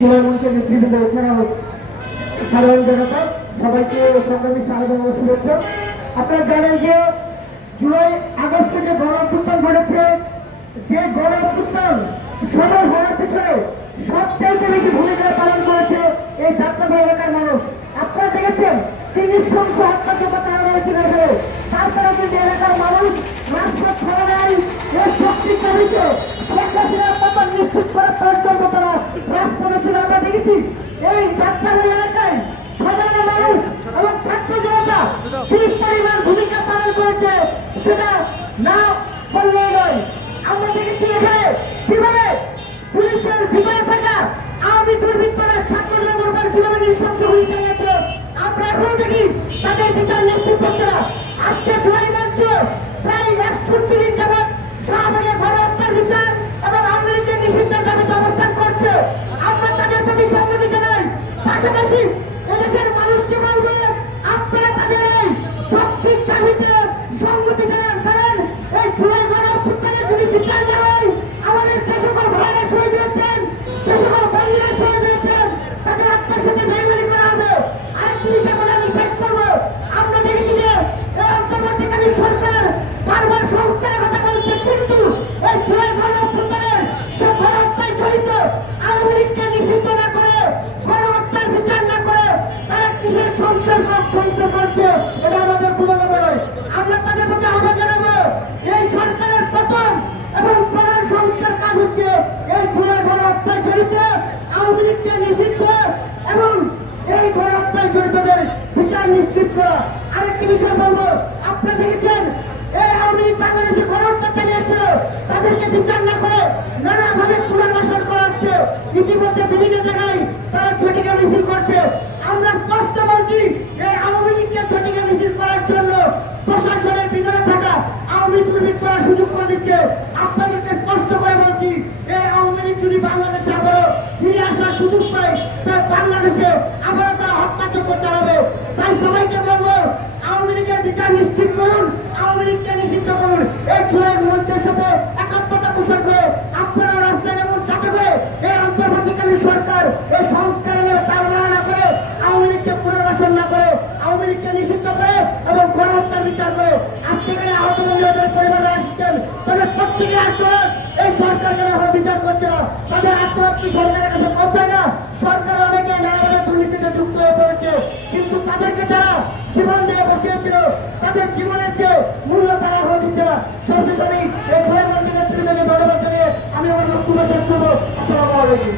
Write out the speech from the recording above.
মঞ্চের নেতৃত্ব এছাড়াও সাধারণ জনতা সবাইকে সংগ্রামী সালাম ও শুভেচ্ছা। আপনারা জানেন যে জুলাই আগস্টে যে গণ অভ্যুত্থান ঘটেছে, যে গণ অভ্যুত্থান সফল হওয়ার পিছনে সবচেয়ে বেশি ভূমিকা পালন করেছে এই যাত্রাবাড়ি এলাকার মানুষ। আপনারা দেখেছেন কি নৃশংস হত্যাযজ্ঞ চালানো হয়েছিল এখানে, তারপরে কিন্তু এলাকার মানুষ রাজপথ ছাড়া নাই। এই শক্তির চালিত নিশ্চিত করার পর্যন্ত তারা রাজপথে ছিল। আমরা দেখেছি এই যাত্রাবাড়ি এলাকায় সাধারণ মানুষ এবং ছাত্র জনতা কি পরিমাণ ভূমিকা পালন করেছে সেটা না বললেই নয়। আমরা দেখেছি এখানে কিভাবে পুলিশের ভিতরে থাকা আওয়ামী দুর্বৃত্তরা ছাত্র জনতার উপর কিভাবে নৃশংস ভূমিকা নিয়েছে। আমরা এখনো দেখি তাদের বিচার নিশ্চিত করছে না। আজকে জুলাই মঞ্চ প্রায় ৬১ দিন যাবৎ শাহবাগে গণহত্যার বিচার এবং আওয়ামী লীগের নিষিদ্ধের দাবিতে অবস্থান করছে। আমরা তাদের প্রতি সংহতি জানাই। পাশাপাশি এদেশের মানুষকে বলবো আপনারা তাদের এই শক্তির চাবিতে সংহতি জানান। কারণ এই জুলাই গণঅভ্যুত্থানে যদি বিচার না হয়, আমাদের যে সকল ভাইরা শহীদ হয়েছেন, যে সকল বন্দীরা শহীদ হয়েছেন, তাদের আত্মার সাথে বেইমানি করা হবে। আরেকটি বিষয় বলে আমি শেষ করবো। আমরা দেখেছি যে এই অন্তর্বর্তীকালীন সরকার বারবার সংস্কারের কথা বলছে, কিন্তু এই জুলাই গণঅভ্যুত্থানের সে গণহত্যায় জড়িত আওয়ামী লীগকে নিষিদ্ধ না করে, গণহত্যার বিচার না করে তারা কিসের সংস্কার করছে এটা আমাদের বোঝানো নয়। আমরা তাদের প্রতি আহ্বান জানাবো, এই সরকারের পতন এবং প্রধান সংস্কার কাজ হচ্ছে এই জুলাই গণহত্যায় জড়িত আওয়ামী লীগকে নিষিদ্ধ এবং এই গণহত্যায় জড়িতদের বিচার নিশ্চিত করা। আরেকটি বিষয় বলবো, আপনারা দেখেছেন এই আওয়ামী লীগ বাংলাদেশে গণহত্যা চালিয়েছিল, তাদেরকে বিচার না করে নানাভাবে পুনর্বাসন করা হচ্ছে। ইতিমধ্যে বিভিন্ন জায়গায় তারা ঝটিকা মিছিল করছে। আমরা স্পষ্ট বলছি, এই আওয়ামী লীগকে ঝটিকা মিছিল করার জন্য প্রশাসনের ভিতরে থাকা আওয়ামী দুর্বৃত্তরা সুযোগ করে দিচ্ছে। আপনাদেরকে স্পষ্ট করে বলছি, এই আওয়ামী লীগ যদি বাংলাদেশে আবারও ফিরে আসার সুযোগ পায়, তাই বাংলাদেশে আবারও তারা হত্যাযজ্ঞ চালাবে। তাই সবাইকে বলবো, আওয়ামী লীগের বিচার নিশ্চিত করুন, আওয়ামী লীগকে নিষিদ্ধ করুন। এই জুলাই মঞ্চের সাথে একাত্মতা পোষণ করে আপনারা রাস্তায় নেমন, যাতে করে এই অন্তর্বর্তীকালীন সরকার এই সংস্কারের তাড়না না করে, আওয়ামী লীগকে পুনর্বাসন না করে, আওয়ামী লীগকে নিষিদ্ধ করে এবং গণহত্যার বিচার করে। আজকে এখানে আহত বন্ধুদের পরিবারে আসছেন, তাদের প্রত্যেকের আত্মরাত এই সরকার কেন এখন বিচার করছে না, তাদের আত্মরাত কি সরকারের কাছে পৌঁছায় না? সরকার অনেকে নানাভাবে দুর্নীতিতে যুক্ত হয়ে পড়েছে, কিন্তু তাদেরকে যারা জীবন দিয়ে বসিয়েছিল তাদের জীবনের যে মূল্য তারা হয়ে দিচ্ছে না। সর্বশেষ আমি এই জুলাই মঞ্চের নেতৃত্বকে ধন্যবাদ জানিয়ে আমি আমার বক্তব্য শেষ করবো। আসসালামু আলাইকুম।